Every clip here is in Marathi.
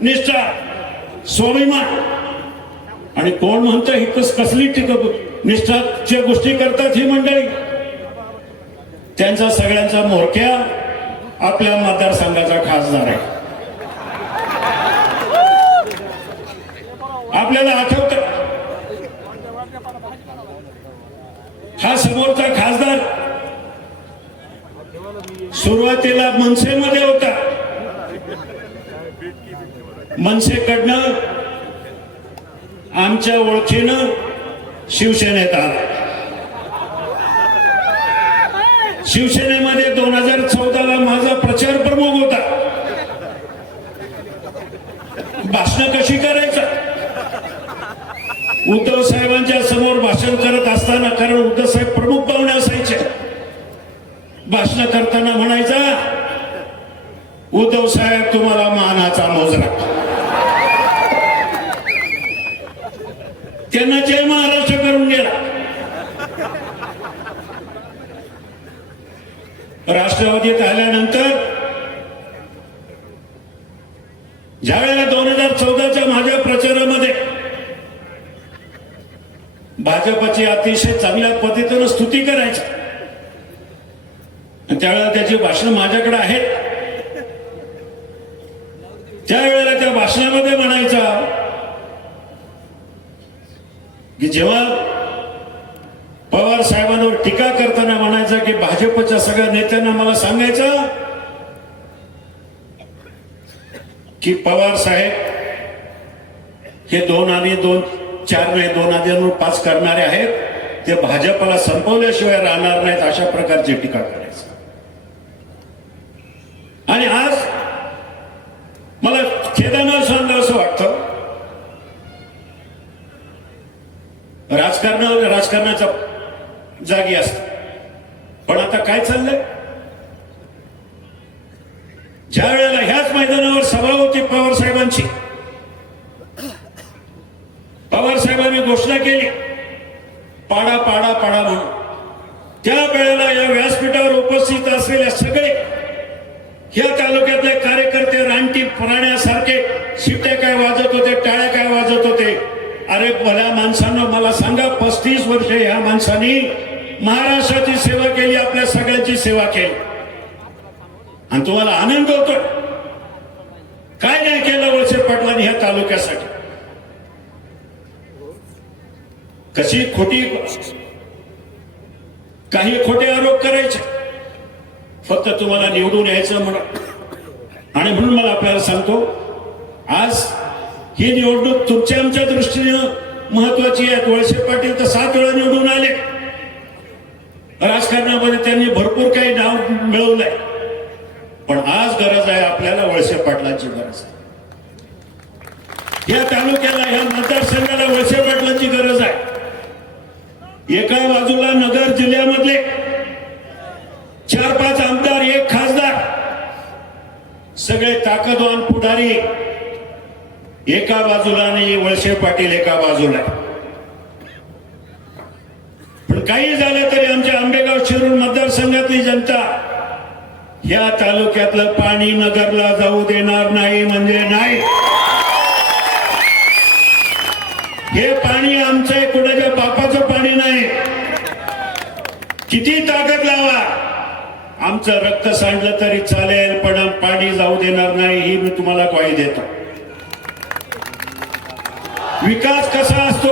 निष्ठा स्वाभिमान. आणि कोण म्हणतं ही कस कसली टीका निष्ठाच्या गोष्टी करतात ही मंडळी? त्यांचा सगळ्यांचा मोरक्या आपल्या मतदारसंघाचा खासदार आहे. आपल्याला आठवत. हा समोरचा खासदार सुरुवातीला मनसेमध्ये होता. मनसेकडनं आमच्या ओळखीनं शिवसेनेत आला. शिवसेनेमध्ये दोन हजार चौदाला माझा प्रचार प्रमुख होता. भाषण कशी करायचं? उद्धव साहेबांच्या समोर भाषण करत असताना कारण उद्धव साहेब प्रमुख पाहुणे असायचे. भाषण करताना म्हणायचा उद्धव साहेब तुम्हाला मानाचा मोजरा. त्यांना जय महाराष्ट्र करून गेला. राष्ट्रवादीत आल्यानंतर ज्या वेळेला दोन हजार चौदाच्या माझ्या प्रचारामध्ये भाजपची अतिशय चांगल्या पद्धतीनं स्तुती करायची आणि त्यावेळेला त्याची भाषण माझ्याकडे आहेत. त्यावेळेला त्या भाषणामध्ये म्हणायचा की जेव्हा पवार साहेबांवर टीका करताना म्हणायचा की भाजपच्या सगळ्या नेत्यांना मला सांगायचं की पवार साहेब हे दोन आणि दोन चार नाही दोन आणि पाच करणारे आहेत. ते भाजपला संपवल्याशिवाय राहणार नाहीत अशा प्रकारची टीका करायचं. आणि आज मला खेदानं सांगावं असं वाटतं. राजकारण राजकारणाच्या जागी असत. पण आता काय चाललंय? ज्या वेळेला ह्याच मैदानावर सभा होती पवार साहेबांची पवार साहेबांनी घोषणा केली पाडा पाडा पाडा म्हणून त्या वेळेला या व्यासपीठावर उपस्थित असलेल्या सगळे या तालुक्यातले कार्यकर्ते रानटी प्राण्यासारखे शिट्या काय वाजत होते टाळ्या काय वाजत होते? अरे भल्या माणसानं मला सांगा पस्तीस वर्ष ह्या माणसानी महाराष्ट्राची सेवा केली आपल्या सगळ्यांची सेवा केली. आणि तुम्हाला आनंद होतोय. काय नाही केलं वळसे पाटलांनी ह्या तालुक्यासाठी? कशी खोटी काही खोटे आरोप करायचे? फक्त तुम्हाला निवडून यायचं म्हणा आणि म्हणून मला आपल्याला सांगतो आज ही निवडणूक तुमच्या आमच्या दृष्टीने महत्वाची आहे. वळसे पाटील तर सात वेळा निवडून आले. राजकारणामध्ये त्यांनी भरपूर काही नाव मिळवलंय. पण आज गरज आहे आपल्याला वळसे पाटलांची गरज आहे. या तालुक्याला ह्या मतदारसंघाला वळसे पाटलांची गरज आहे. एका बाजूला नगर जिल्ह्यामधले चार पाच आमदार एक खासदार सगळे ताकदवान पुढारी एका बाजूला आणि वळसे पाटील एका बाजूला. पण काही झालं तरी आमच्या आंबेगाव शिरूर मतदारसंघातली जनता या तालुक्यातलं पाणी नगरला जाऊ देणार नाही म्हणजे नाही. हे पाणी आमचं कुणाच्या बापाचं पाणी नाही. किती ताकद लावा. आमचं रक्त सांडलं तरी चालेल पण पाणी जाऊ देणार नाही ही मी तुम्हाला ग्वाही देतो. विकास कसा असतो?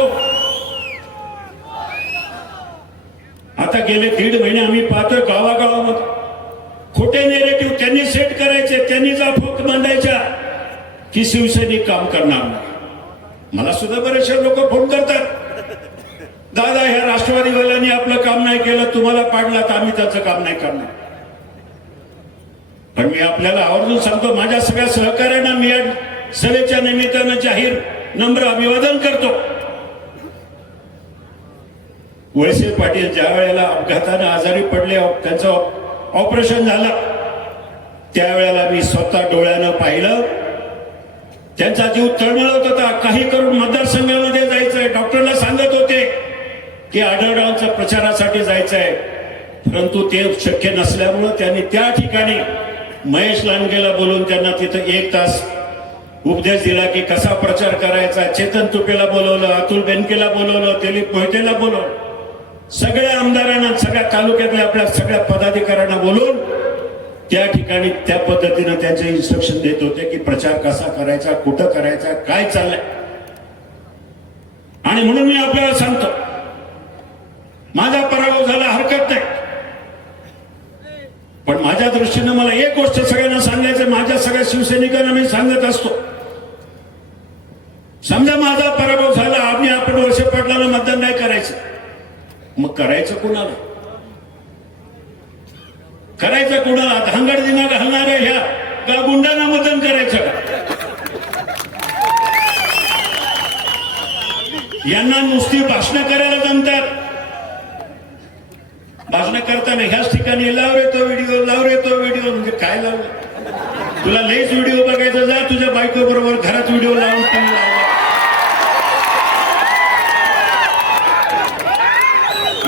आता गेले दीड महिने आम्ही पाहतोय गावागावामध्ये. खोटे नेरेटिव्ह त्यांनी सेट करायचे त्यांनी जा फोक मांडायच्या की शिवसैनिक काम करणार नाही. मला सुद्धा बरेचसे लोक फोन करतात. दादा ह्या राष्ट्रवादीवाल्यांनी आपलं काम नाही केलं तुम्हाला पाडला तर आम्ही त्याचं काम नाही करणार. पण मी आपल्याला आवर्जून सांगतो माझ्या सगळ्या सहकार्यांना मी या सभेच्या निमित्तानं जाहीर नम्र अभिवादन करतो. वळसे पाटील ज्या वेळेला अपघातानं आजारी पडले त्यांचं ऑपरेशन झालं त्यावेळेला मी स्वतः डोळ्यानं पाहिलं. त्यांचा जीव तळमळत होता. काही करून मतदारसंघामध्ये जायचंय. डॉक्टरला सांगत होते की आढळरावांच्या प्रचारासाठी जायचंय. परंतु ते शक्य नसल्यामुळं त्यांनी त्या ठिकाणी महेश लांडगेला बोलून त्यांना तिथं एक तास उपदेश दिला की कसा प्रचार करायचा चेतन तुपेला बोलवलं अतुल बेनकेला बोलवलं दिलीप मोहितेला बोलवलं. सगळ्या आमदारांना सगळ्या तालुक्यातल्या आपल्या सगळ्या पदाधिकाऱ्यांना बोलून त्या ठिकाणी त्या पद्धतीनं त्यांचे इन्स्ट्रक्शन देत होते की प्रचार कसा करायचा कुठं करायचा काय चाललंय. आणि म्हणून मी आपल्याला सांगतो माझा पराभव झाला हरकत नाही. पण माझ्या दृष्टीनं मला एक गोष्ट सगळ्यांना सांगायचं माझ्या सगळ्या शिवसैनिकांना मी सांगत असतो. समजा माझा पराभव झाला आम्ही आपण वर्ष पाटलाला मतदान नाही करायचं. मग करायचं कुणाला? करायचं कुणाला? धांगड दिमाग घालणाऱ्या ह्या का गुंडांना मतदान करायचं का? यांना नुसती भाषणं करायला जमतात. भाषणं करताना ह्याच ठिकाणी लाव रे तो व्हिडिओ लाव रे तो व्हिडिओ म्हणजे काय लावलं तुला लईच व्हिडिओ बघायचा जा तुझ्या बायको बरोबर घरात व्हिडिओ लावून तुम्ही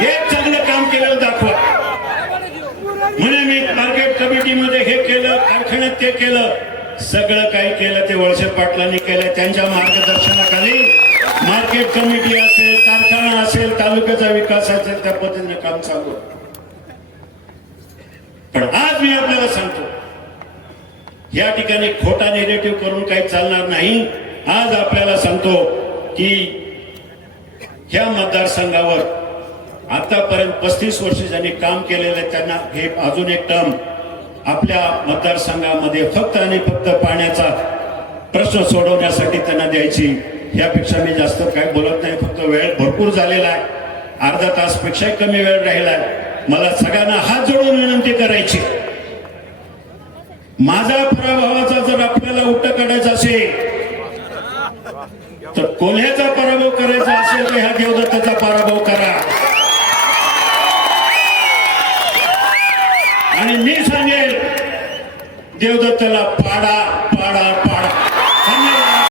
एक चांगलं काम केलेलं दाखवा. म्हणे मी मार्केट कमिटीमध्ये हे केलं कारखान्यात ते केलं. सगळं काही केलं ते वळसे पाटलांनी केलं त्यांच्या मार्गदर्शनाखाली मार्केट कमिटी असेल कारखाना असेल तालुक्याचा विकास असेल त्या पद्धतीने काम चालू पण आज मी आपल्याला सांगतो या ठिकाणी खोटा निगेटिव्ह करून काही चालणार नाही. आज आपल्याला सांगतो की ह्या मतदारसंघावर आतापर्यंत पस्तीस वर्ष ज्यांनी काम केलेलं आहे त्यांना हे अजून एक टर्म आपल्या मतदारसंघामध्ये फक्त आणि फक्त पाण्याचा प्रश्न सोडवण्यासाठी त्यांना द्यायची. यापेक्षा मी जास्त काय बोलत नाही फक्त वेळ भरपूर झालेला आहे. अर्धा तासपेक्षा कमी वेळ राहिला आहे. मला सगळ्यांना हात जोडून विनंती करायची. माझा पराभवाचा जर आपल्याला उट्ट काढायचा असेल तर कोल्ह्याचा पराभव करायचा असेल तर ह्या देवदत्ताचा पराभव करा. आणि मी सांगेल देवदत्ताला पाडा.